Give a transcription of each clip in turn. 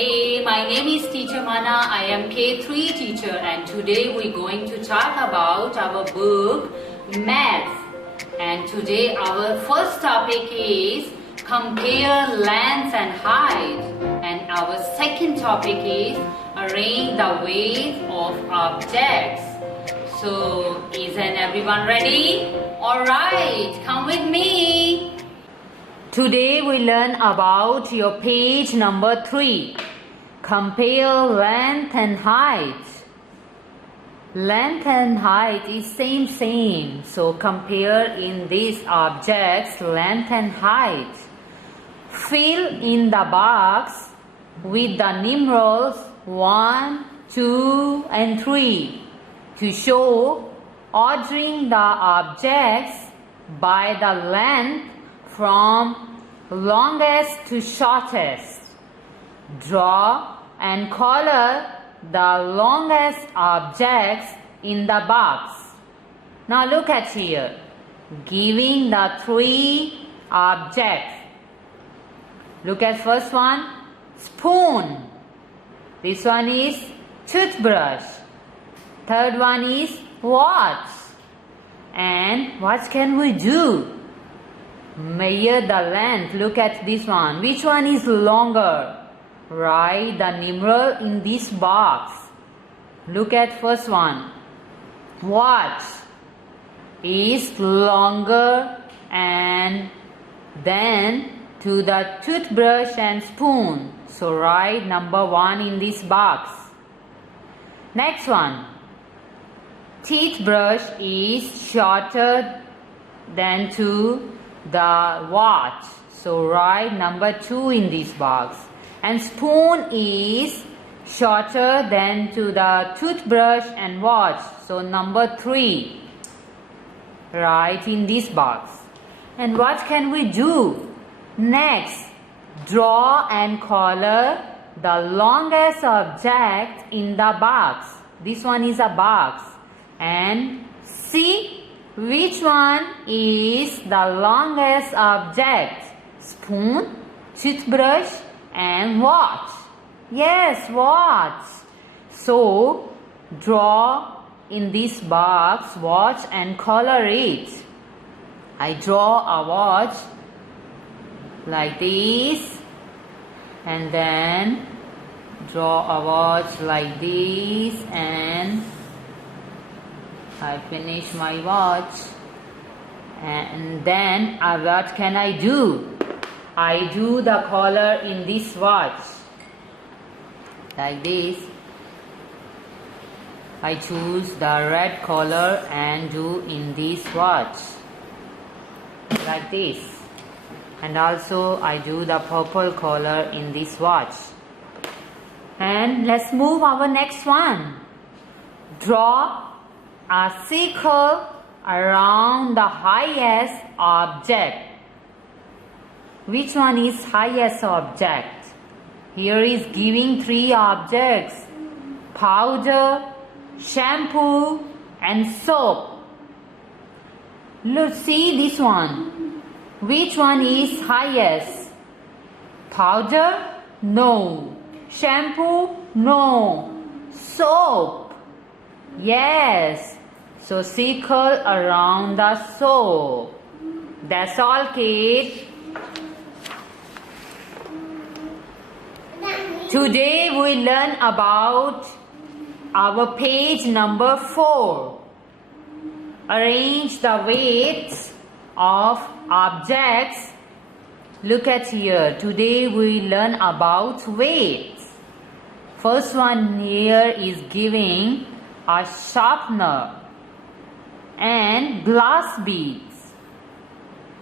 Hey, my name is Teacher Mana. I am K3 teacher and today we're going to talk about our book Math. And today our first topic is compare length and height. And our second topic is arrange the weight of objects. So, isn't everyone ready? Alright, come with me. Today we learn about your page number 3. Compare length and height. Length and height is same. So compare in these objects length and height. Fill in the box with the numerals 1, 2 and 3 to show ordering the objects by the length from longest to shortest. Draw and color the longest objects in the box. Now look at here. Giving the 3 objects. Look at first one, spoon. This one is toothbrush. Third one is watch. And what can we do? Measure the length. Look at this one. Which one is longer? Write the numeral in this box. Look at first one. Watch is longer and then to the toothbrush and spoon. So write number 1 in this box. Next one. Teeth brush is shorter than to the watch. So write number 2 in this box. And spoon is shorter than to the toothbrush and watch. So number 3. Write in this box. And what can we do? Next, draw and color the longest object in the box. This one is a box. And see which one is the longest object? Spoon, toothbrush and watch. Yes, watch. So, draw in this box, watch and color it. I draw a watch like this and then draw a watch like this and I finish my watch. And then what can I do? I do the color in this watch like this. I choose the red color and do in this watch like this. And also I do the purple color in this watch. And let's move our next one. Draw a circle around the highest object. Which one is highest object? Here is giving 3 objects. Powder, shampoo and soap. Look, see this one. Which one is highest? Powder? No. Shampoo? No. Soap? Yes. So circle around the soap. That's all, kids. Today we learn about our page number 4. Arrange the weights of objects. Look at here. Today we learn about weights. First one here is giving a sharpener and glass beads.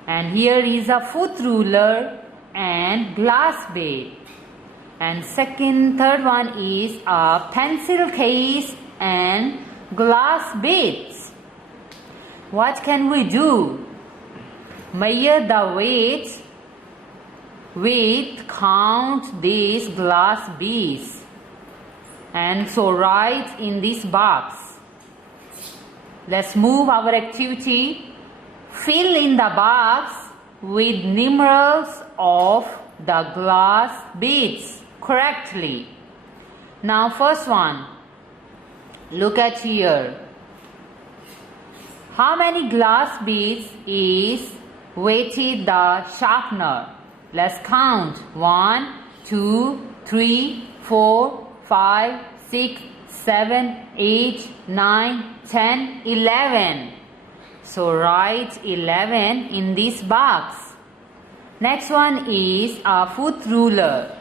And here is a foot ruler and glass bead. And third one is a pencil case and glass beads. What can we do? Measure the weight with count these glass beads. And so write in this box. Let's move our activity. Fill in the box with numerals of the glass beads. correctly. Now first one, look at here. How many glass beads is weighted the sharpener? Let's count. 1, 2, 3, 4, 5, 6, 7, 8, 9, 10, 11. So write 11 in this box. Next one is a foot ruler.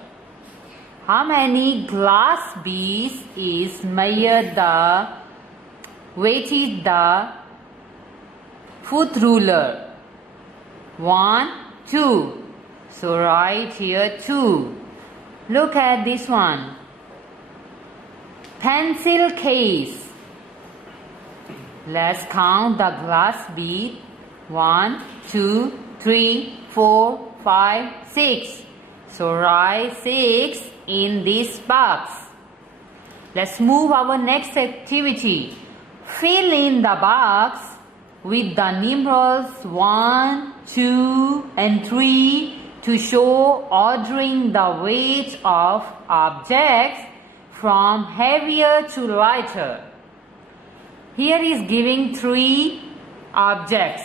How many glass beads is weighted the foot ruler? 1, 2. So write here 2. Look at this one. Pencil case. Let's count the glass bead. 1, 2, 3, 4, 5, 6. So write 6 in this box. Let's move our next activity. Fill in the box with the numerals 1, 2 and 3 to show ordering the weight of objects from heavier to lighter. Here is giving 3 objects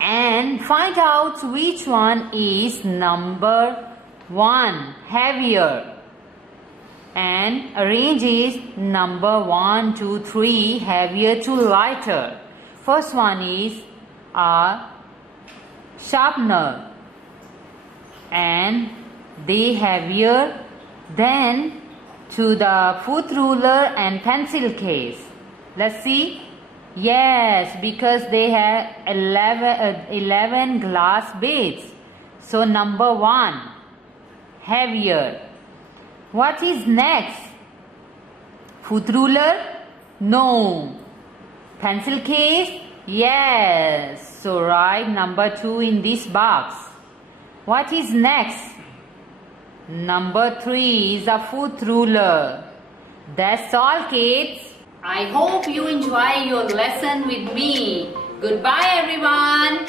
and find out which one is number 1 heavier and arrange it number 1, 2, 3 heavier to lighter. First one is a sharpener and they heavier than to the foot ruler and pencil case. Let's see. Yes, because they have 11 glass beads. So number 1 heavier. What is next? Foot ruler? No. Pencil case? Yes. So write number 2 in this box. What is next? Number 3 is a foot ruler. That's all, kids. I hope you enjoy your lesson with me. Goodbye, everyone.